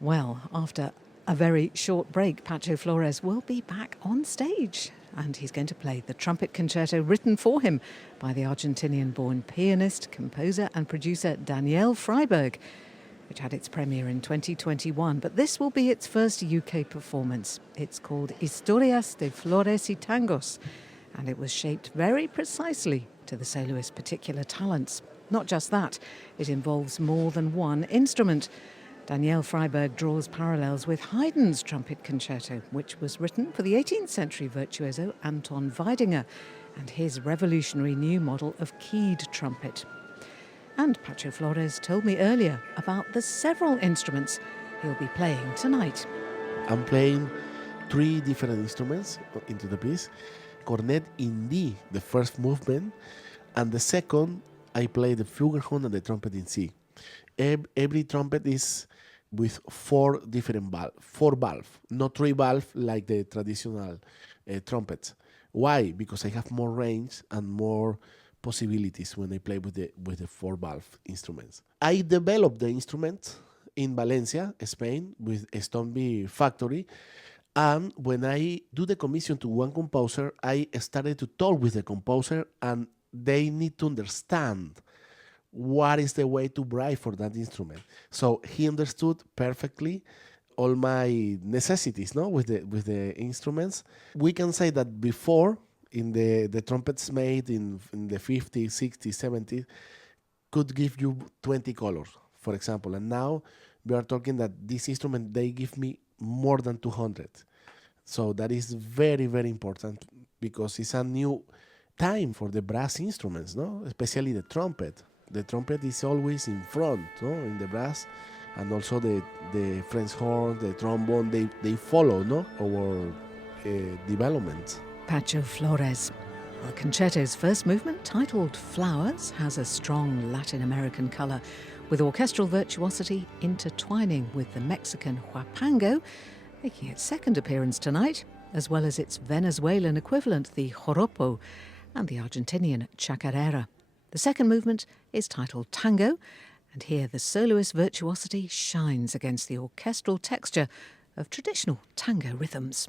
Well, after a very short break, Pacho Flores will be back on stage, and he's going to play the trumpet concerto written for him by the Argentinian-born pianist, composer and producer Daniel Freiberg, which had its premiere in 2021. But this will be its first UK performance. It's called Historias de Flores y Tangos, and it was shaped very precisely to the soloist's particular talents. Not just that, it involves more than one instrument. Daniel Freiberg draws parallels with Haydn's trumpet concerto, which was written for the 18th century virtuoso Anton Weidinger, and his revolutionary new model of keyed trumpet. And Pacho Flores told me earlier about the several instruments he'll be playing tonight. I'm playing 3 different instruments into the piece. Cornet in D, the first movement, and the second I play the flugelhorn and the trumpet in C. Every trumpet is with 4 different valves, 4 valves, not 3 valves like the traditional trumpets. Why? Because I have more range and more possibilities when I play with the 4 valve instruments. I developed the instrument in Valencia, Spain, with a Stoneby factory. And when I do the commission to one composer, I started to talk with the composer, and they need to understand what is the way to write for that instrument. So he understood perfectly all my necessities, no, with the instruments. We can say that before, in the trumpets made in the 50s, 60s, 70s, could give you 20 colors, for example. And now we are talking that this instrument, they give me more than 200. So that is very, very important, because it's a new time for the brass instruments, no? Especially the trumpet. The trumpet is always in front, no? In the brass, and also the French horn, the trombone, they follow, no? Our development. Pacho Flores. The concerto's first movement, titled Flowers, has a strong Latin American colour, with orchestral virtuosity intertwining with the Mexican huapango, making its second appearance tonight, as well as its Venezuelan equivalent, the joropo, and the Argentinian chacarera. The second movement is titled Tango, and here the soloist's virtuosity shines against the orchestral texture of traditional tango rhythms.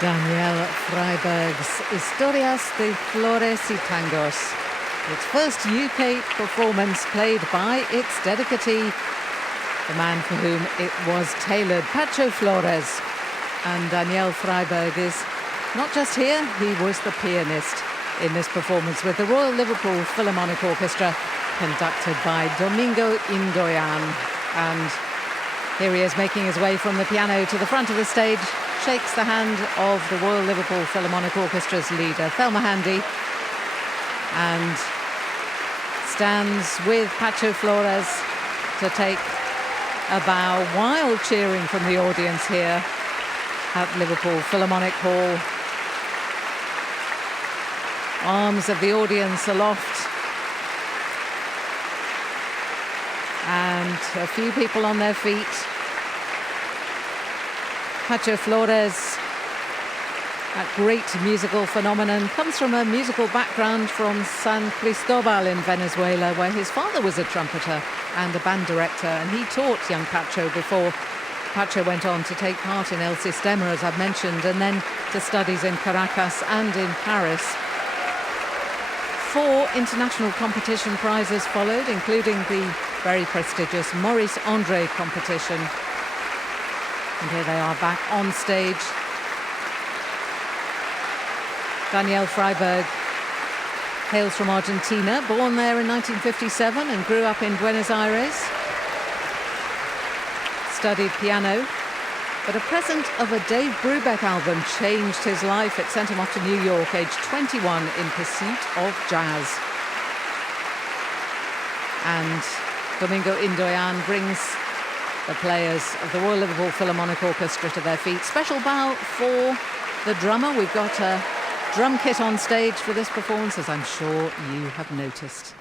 Daniel Freiberg's Historias de Flores y Tangos. Its first UK performance played by its dedicatee, the man for whom it was tailored, Pacho Flores. And Daniel Freiberg is not just here, he was the pianist in this performance with the Royal Liverpool Philharmonic Orchestra, conducted by Domingo Indoyan. And here he is making his way from the piano to the front of the stage, shakes the hand of the Royal Liverpool Philharmonic Orchestra's leader, Thelma Handy, and stands with Pacho Flores to take a bow, wild cheering from the audience here at Liverpool Philharmonic Hall. Arms of the audience aloft. And a few people on their feet. Pacho Flores, that great musical phenomenon, comes from a musical background from San Cristobal in Venezuela, where his father was a trumpeter and a band director, and he taught young Pacho before Pacho went on to take part in El Sistema, as I've mentioned, and then to studies in Caracas and in Paris. 4 international competition prizes followed, including the very prestigious Maurice Andre competition. And here they are back on stage. Daniel Freiberg hails from Argentina, born there in 1957 and grew up in Buenos Aires. Studied piano, but a present of a Dave Brubeck album changed his life. It sent him off to New York, aged 21, in pursuit of jazz. And Domingo Indoyan brings the players of the Royal Liverpool Philharmonic Orchestra to their feet. Special bow for the drummer. We've got a drum kit on stage for this performance, as I'm sure you have noticed.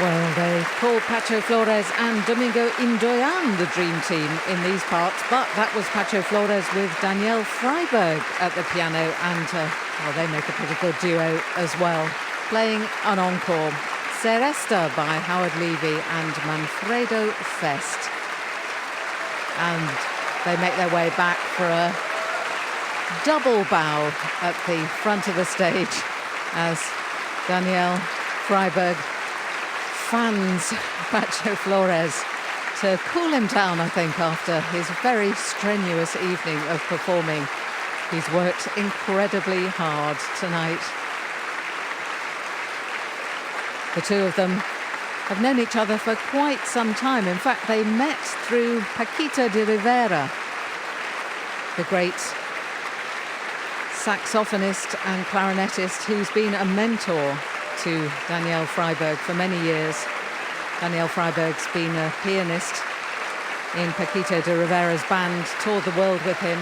Well, they call Pacho Flores and Domingo Indoyan the dream team in these parts, but that was Pacho Flores with Daniel Freiberg at the piano, and well, they make a pretty good duo as well, playing an encore. Seresta by Howard Levy and Manfredo Fest. And they make their way back for a double bow at the front of the stage as Daniel Freiberg fans Pacho Flores to cool him down, I think, after his very strenuous evening of performing. He's worked incredibly hard tonight. The two of them have known each other for quite some time. In fact, they met through Paquito de Rivera, the great saxophonist and clarinetist who's been a mentor to Daniel Freiberg for many years. Daniel Freiberg's been a pianist in Paquito de Rivera's band, toured the world with him.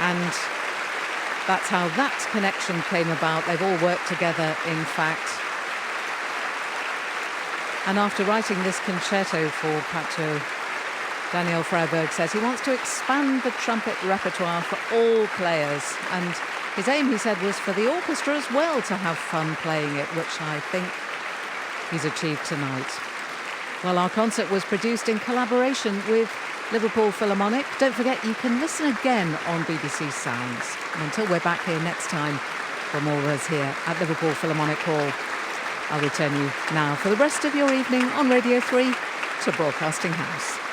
And that's how that connection came about. They've all worked together, in fact. And after writing this concerto for Pacho, Daniel Freiberg says he wants to expand the trumpet repertoire for all players. And his aim, he said, was for the orchestra as well to have fun playing it, which I think he's achieved tonight. Well, our concert was produced in collaboration with Liverpool Philharmonic. Don't forget, you can listen again on BBC Sounds. And until we're back here next time for more of us here at Liverpool Philharmonic Hall, I'll return you now for the rest of your evening on Radio 3 to Broadcasting House.